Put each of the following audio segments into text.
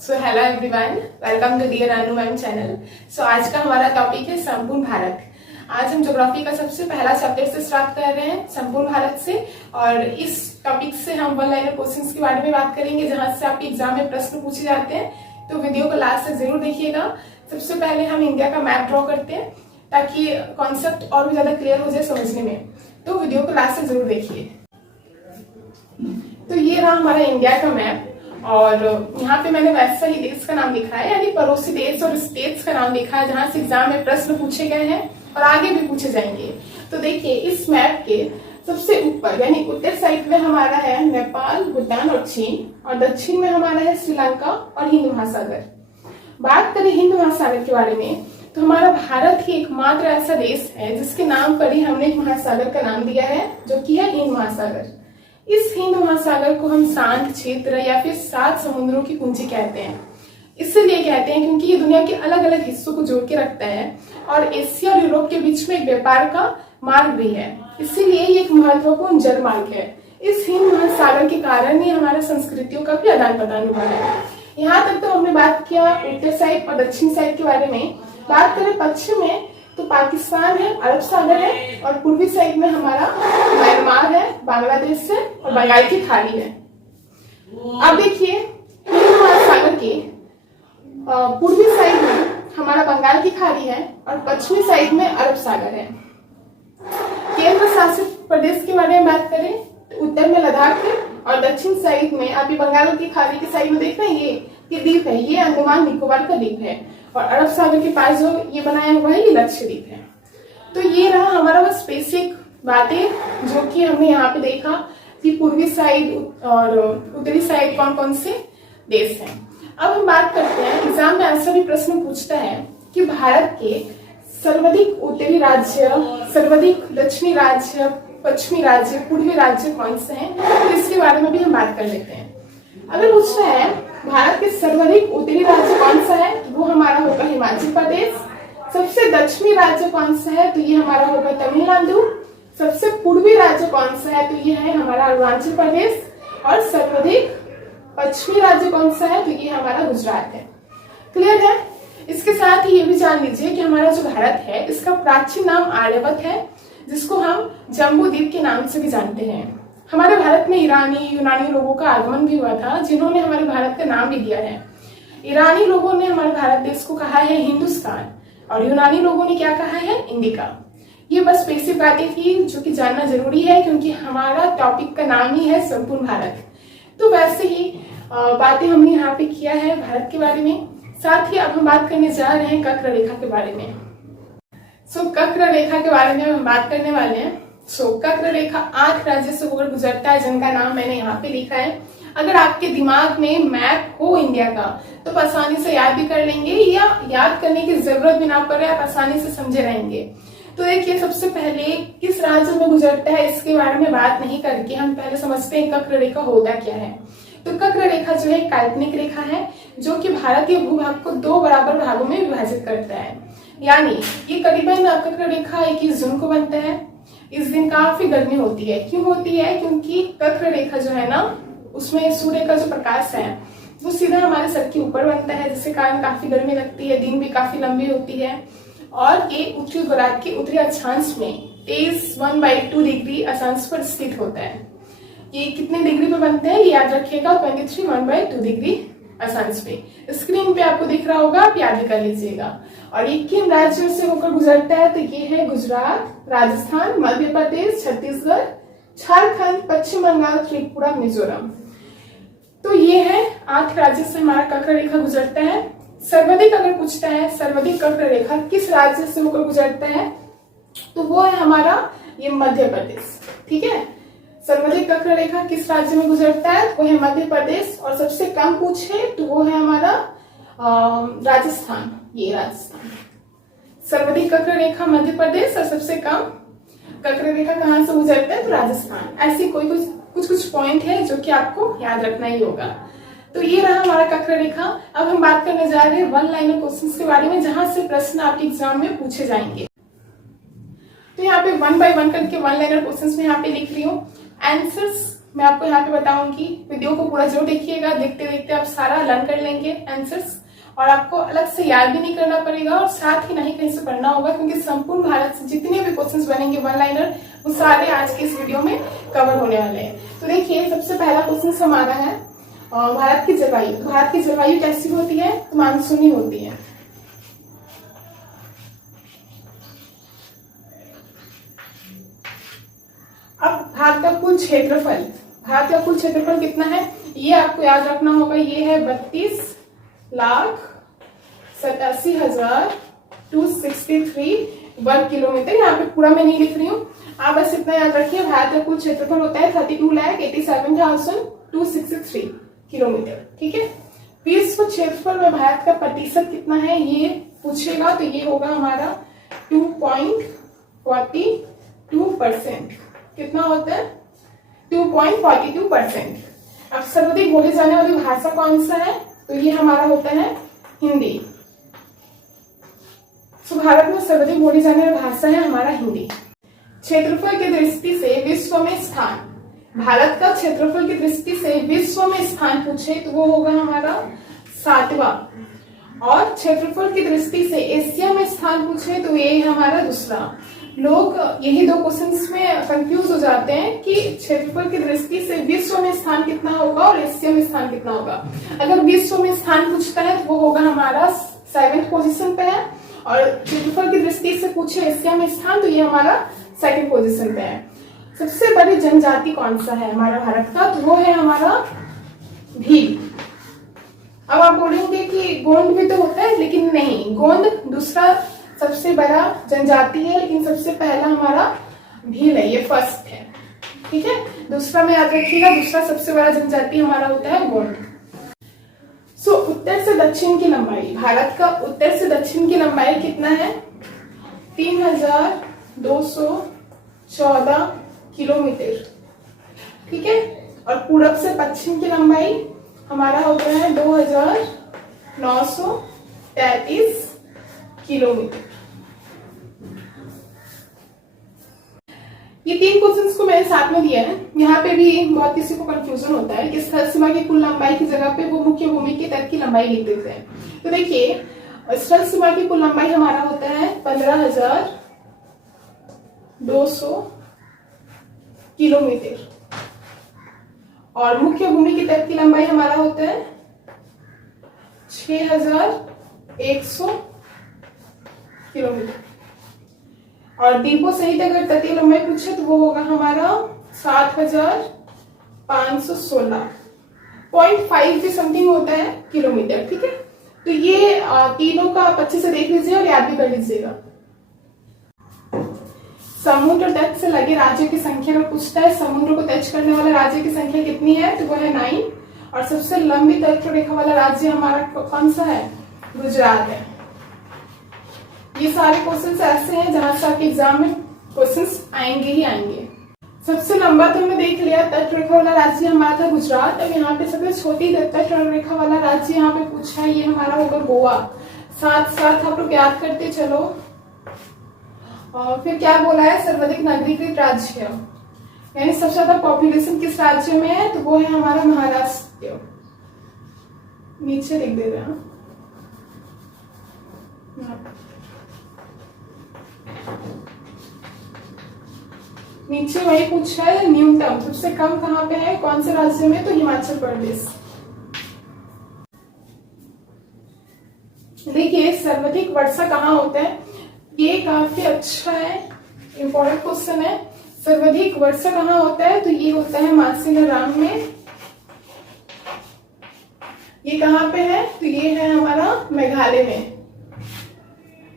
So hello everyone, welcome to dear Anu ma'am channel. So आज का हमारा टॉपिक है संपूर्ण भारत। आज हम ज्योग्राफी का सबसे पहला चैप्टर से स्टार्ट कर रहे हैं, संपूर्ण भारत से। और इस टॉपिक से हम वन लाइनर क्वेश्चंस के बारे में बात करेंगे, जहां से आपके एग्जाम में प्रश्न पूछे जाते हैं। तो वीडियो को लास्ट तक जरूर देखिएगा। सबसे पहले हम इंडिया का मैप ड्रॉ करते हैं ताकि कॉन्सेप्ट और भी ज्यादा क्लियर हो जाए समझने में। तो वीडियो को लास्ट तक जरूर देखिए। तो ये रहा हमारा इंडिया का मैप, और यहाँ पे मैंने वैसा ही देश का नाम लिखा है, यानी पड़ोसी देश और स्टेट्स का नाम लिखा है, जहां से एग्जाम में प्रश्न पूछे गए हैं और आगे भी पूछे जाएंगे। तो देखिए, इस मैप के सबसे ऊपर यानी उत्तर साइड में हमारा है नेपाल, भूटान और चीन, और दक्षिण में हमारा है श्रीलंका और हिंद महासागर। बात करें हिंद महासागर के बारे में, तो हमारा भारत ही एकमात्र ऐसा देश है जिसके नाम पर ही हमने एक महासागर का नाम दिया है, जो कि है हिंद महासागर। इस हिंद महासागर को हम शांत क्षेत्र या फिर 7 समुद्रों की कुंजी कहते हैं। इसलिए कहते हैं क्योंकि ये दुनिया के अलग अलग हिस्सों को जोड़ के रखता है और एशिया और यूरोप के बीच में एक व्यापार का मार्ग भी है। इसीलिए ये एक महत्वपूर्ण जलमार्ग है। इस हिंद महासागर के कारण ही हमारा संस्कृतियों का भी आदान प्रदान हुआ है। यहाँ तक तो हमने बात किया उत्तर साइड और दक्षिण साइड के बारे में। बात करें पश्चिम में, तो पाकिस्तान है, अरब सागर है, और पूर्वी साइड में हमारा म्यांमार है, बांग्लादेश है और बंगाल की खाड़ी है। अब देखिए, हिंद महासागर के पूर्वी साइड में हमारा बंगाल की खाड़ी है और पश्चिमी साइड में अरब सागर है। केंद्र शासित प्रदेश के बारे में बात करें तो उत्तर में लद्दाख है और दक्षिण साइड में आप ये बंगाल की खाड़ी की साइड में देख रहे हैं, ये द्वीप है, ये अंडमान निकोबार का द्वीप है, और अरब सागर के पास जो ये बनाया हुआ है ये लक्षद्वीप है। तो ये रहा हमारा बस बेसिक बातें जो कि हमने यहाँ पे देखा कि पूर्वी साइड और उत्तरी साइड कौन कौन से देश हैं। अब हम बात करते हैं, एग्जाम में ऐसा भी प्रश्न पूछता है कि भारत के सर्वाधिक उत्तरी राज्य, सर्वाधिक दक्षिणी राज्य, पश्चिमी राज्य, पूर्वी राज्य कौन से हैं, तो इसके बारे में भी हम बात कर लेते हैं। अगर पूछना है भारत के सर्वाधिक उत्तरी राज्य कौन सा है, वो हमारा होगा हिमाचल प्रदेश। सबसे दक्षिणी राज्य कौन सा है, तो ये हमारा होगा तमिलनाडु। सबसे पूर्वी राज्य कौन सा है, तो ये है हमारा अरुणाचल प्रदेश। और सर्वाधिक पश्चिमी राज्य कौन सा है, तो ये हमारा गुजरात है। क्लियर है। इसके साथ ही ये भी जान लीजिए कि हमारा जो भारत है इसका प्राचीन नाम आर्यवत है, जिसको हम जम्बू द्वीप के नाम से भी जानते हैं। हमारे भारत में ईरानी यूनानी लोगों का आगमन भी हुआ था, जिन्होंने हमारे भारत का नाम भी दिया है। ईरानी लोगों ने हमारे भारत देश को कहा है हिंदुस्तान, और यूनानी लोगों ने क्या कहा है, इंडिका। ये बस बेसिक बातें थी जो कि जानना जरूरी है, क्योंकि हमारा टॉपिक का नाम ही है संपूर्ण भारत। तो वैसे ही बातें हमने यहाँ पे किया है भारत के बारे में। साथ ही अब हम बात करने जा रहे हैं कक्र रेखा के बारे में। कक्र रेखा के बारे में हम बात करने वाले हैं। कक्र रेखा 8 राज्य से होकर गुजरता है, जिनका नाम मैंने यहाँ पे लिखा है। अगर आपके दिमाग में मैप हो इंडिया का तो आप आसानी से याद भी कर लेंगे, या याद करने की जरूरत भी ना पड़े, आप आसानी से समझे रहेंगे। तो देखिए, सबसे पहले किस राज्य में गुजरता है इसके बारे में बात नहीं करके हम पहले समझते हैं कक्र रेखा होता क्या है। तो कक्र रेखा जो है काल्पनिक रेखा है, जो कि भारत के भूभाग को 2 बराबर भागों में विभाजित करता है। यानी ये करीबन कक्र रेखा 21 जून को बनता है। इस दिन काफी गर्मी होती है। क्यों होती है? क्योंकि कक्र रेखा जो है ना, उसमें सूर्य का जो प्रकाश है वो सीधा हमारे सर के ऊपर बनता है, जिसके कारण काफी गर्मी लगती है, दिन भी काफी लंबी होती है। और ये उत्तरी गोलार्ध के उत्तरी अक्षांश में 23 डिग्री अक्षांश पर स्थित होता है। ये कितने डिग्री पे बनते हैं ये याद रखिएगा, 23 डिग्री अक्षांश पे। स्क्रीन पे आपको दिख रहा होगा, आप याद कर लीजिएगा। और ये किन राज्यों से होकर गुजरता है, तो ये है गुजरात, राजस्थान, मध्य प्रदेश, छत्तीसगढ़, झारखंड, पश्चिम बंगाल, त्रिपुरा, मिजोरम। तो ये है 8 राज्य से हमारा कक्र रेखा गुजरता है। सर्वाधिक अगर पूछता है सर्वाधिक कक्र रेखा किस राज्य से होकर गुजरता है, तो वो है हमारा ये मध्य प्रदेश। ठीक है, सर्वाधिक कक्र रेखा किस राज्य में गुजरता है, वो है मध्य प्रदेश। और सबसे कम पूछे तो वो है हमारा राजस्थान, ये राजस्थान। सर्वाधिक कक्र रेखा मध्य प्रदेश और सबसे कम कक्र रेखा कहाँ से गुजरता है, तो राजस्थान। ऐसी कोई कुछ पॉइंट है जो कि आपको याद रखना ही होगा। तो ये रहा हमारा कक्र रेखा। अब हम बात करने जा रहे हैं वन लाइनर क्वेश्चंस के बारे में, जहां से प्रश्न आपके एग्जाम में पूछे जाएंगे। तो यहाँ पे 1 by 1 करके वन लाइनर क्वेश्चंस में यहाँ पे लिख रही हूँ। आंसर्स मैं आपको यहाँ पे बताऊंगी। वीडियो को पूरा जरूर देखिएगा, देखते देखते आप सारा लर्न कर लेंगे आंसर्स, और आपको अलग से याद भी नहीं करना पड़ेगा और साथ ही नहीं कहीं से पढ़ना होगा, क्योंकि संपूर्ण भारत से जितने भी क्वेश्चंस बनेंगे वन लाइनर वो सारे आज के इस वीडियो में कवर होने वाले हैं। तो देखिए सबसे पहला क्वेश्चन हमारा है भारत की जलवायु। भारत की जलवायु कैसी होती है? तो मानसूनी होती है। अब भारत का कुल क्षेत्रफल, भारत का कुल क्षेत्रफल कितना है ये आपको याद रखना होगा। ये है 32,87,263 वर्ग किलोमीटर। यहाँ पे पूरा मैं नहीं लिख रही हूँ, आप बस इतना याद रखिए। भारत का कुल क्षेत्रफल होता है 32,87,263 किलोमीटर, ठीक है। विश्व क्षेत्रफल में भारत का प्रतिशत कितना है ये पूछेगा, तो ये होगा हमारा 2.42%। कितना होता है? 2.42%। अब सर्वाधिक बोली जाने वाली भाषा कौन सा है? तो ये हमारा होता है हिंदी। तो भारत में सर्वाधिक बोली जाने वाली भाषा है हमारा हिंदी। क्षेत्रफल की दृष्टि से विश्व में स्थान, भारत का क्षेत्रफल की दृष्टि से विश्व में स्थान पूछे तो वो होगा हमारा 7वां, और क्षेत्रफल की दृष्टि से एशिया में स्थान पूछे तो ये हमारा दूसरा। लोग यही दो क्वेश्चंस में कंफ्यूज हो जाते हैं कि क्षेत्रफल की दृष्टि से विश्व में स्थान कितना होगा और एशिया में स्थान कितना होगा। अगर विश्व में स्थान पूछता है तो वो होगा हमारा 7th पोजीशन पे है, और क्षेत्रफल की दृष्टि से पूछे एशिया में स्थान तो ये हमारा 2nd पोजीशन पे है। सबसे बड़ी जनजाति कौन सा है हमारा भारत का? तो वो है हमारा भील। अब आप बोलेंगे कि गोंड भी तो होता है, लेकिन नहीं, गोंड दूसरा सबसे बड़ा जनजाति है, लेकिन सबसे पहला हमारा भील है, ये फर्स्ट है, ठीक है। दूसरा में याद रखिएगा, दूसरा सबसे बड़ा जनजाति हमारा होता है गोंड। सो उत्तर से दक्षिण की लंबाई, भारत का उत्तर से दक्षिण की लंबाई कितना है? 3,214 किलोमीटर, ठीक है। और पूरब से पश्चिम की लंबाई हमारा होता है 2,933 किलोमीटर। ये 3 क्वेश्चंस को मैंने साथ में दिया है। यहाँ पे भी बहुत किसी को कंफ्यूजन होता है कि स्थल सीमा की कुल लंबाई की जगह पे वो मुख्य भूमि के तट की लंबाई लिख देते हैं। तो देखिए स्थल सीमा की कुल लंबाई हमारा होता है 15,200 किलोमीटर, और मुख्य भूमि के तट की लंबाई हमारा होता है 6,100 किलोमीटर, और द्वीपों सहित अगर तटीय लंबाई पूछे तो वो होगा हमारा 7,516.5 भी समथिंग होता है किलोमीटर, ठीक है। तो ये तीनों का आप अच्छे से देख लीजिए और याद भी कर लीजिएगा। समुद्र तट से लगे राज्यों की संख्या में पूछता है, समुद्र को टच करने वाला राज्य की संख्या कितनी है? तो वो है 9, और सबसे लंबी तट रेखा वाला राज्य हमारा कौन सा है? गुजरात है। ये सारे क्वेश्चंस ऐसे हैं जहां से आपके एग्जाम में क्वेश्चंस आएंगे ही आएंगे। सबसे लंबा तो हमने देख लिया, तट रेखा वाला राज्य हमारा था गुजरात। अब यहाँ पे सबसे छोटी तट रेखा वाला राज्य यहाँ पे पूछा है, ये हमारा होगा गोवा। साथ साथ आप लोग याद करते चलो। और फिर क्या बोला है? सर्वाधिक नागरिकृत राज्य, यानी सबसे ज्यादा पॉपुलेशन किस राज्य में है? तो वो है हमारा महाराष्ट्र। नीचे लिख दे रहे हैं, नीचे वही पूछा है न्यूनतम सबसे कम कहाँ पे है, कौन से राज्य में? तो हिमाचल प्रदेश। देखिए सर्वाधिक वर्षा कहाँ होता है, ये काफी अच्छा है, इंपॉर्टेंट क्वेश्चन है। सर्वाधिक वर्षा कहाँ होता है? तो ये होता है मासिनराम में। ये कहाँ पे है? तो ये है हमारा मेघालय में।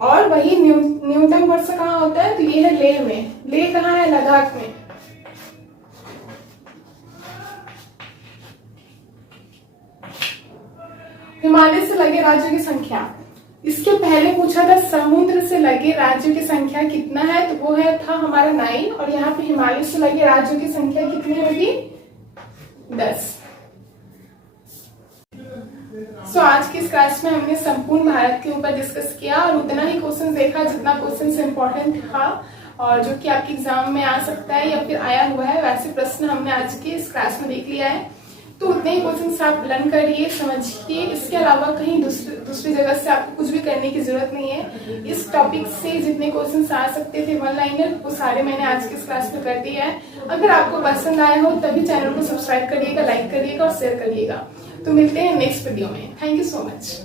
और वही न्यूनतम वर्षा कहाँ होता है? तो ये है लेह में। लेह कहाँ है? लद्दाख में। हिमालय से लगे राज्यों की संख्या, इसके पहले पूछा था समुद्र से लगे राज्यों की संख्या कितना है, तो वो है था हमारा 9, और यहाँ पे हिमालय से लगे राज्यों की संख्या कितनी होगी? 10। सो आज की इस क्लास में हमने संपूर्ण भारत के ऊपर डिस्कस किया और उतना ही क्वेश्चन देखा जितना क्वेश्चन से इम्पोर्टेंट था। और जो कि आपके एग्जाम में आ सकता है या फिर आया हुआ है, वैसे प्रश्न हमने आज के इस क्लास में देख लिया है। तो उतने ही क्वेश्चंस आप लर्न करिए, समझिए। इसके अलावा कहीं दूसरी जगह से आपको कुछ भी करने की जरूरत नहीं है। इस टॉपिक से जितने क्वेश्चंस आ सकते थे वन लाइनर, वो सारे मैंने आज के इस क्लास में कर दिया है। अगर आपको पसंद आया हो तभी चैनल को सब्सक्राइब करिएगा, लाइक करिएगा और शेयर करिएगा। तो मिलते हैं नेक्स्ट वीडियो में। Thank you so much.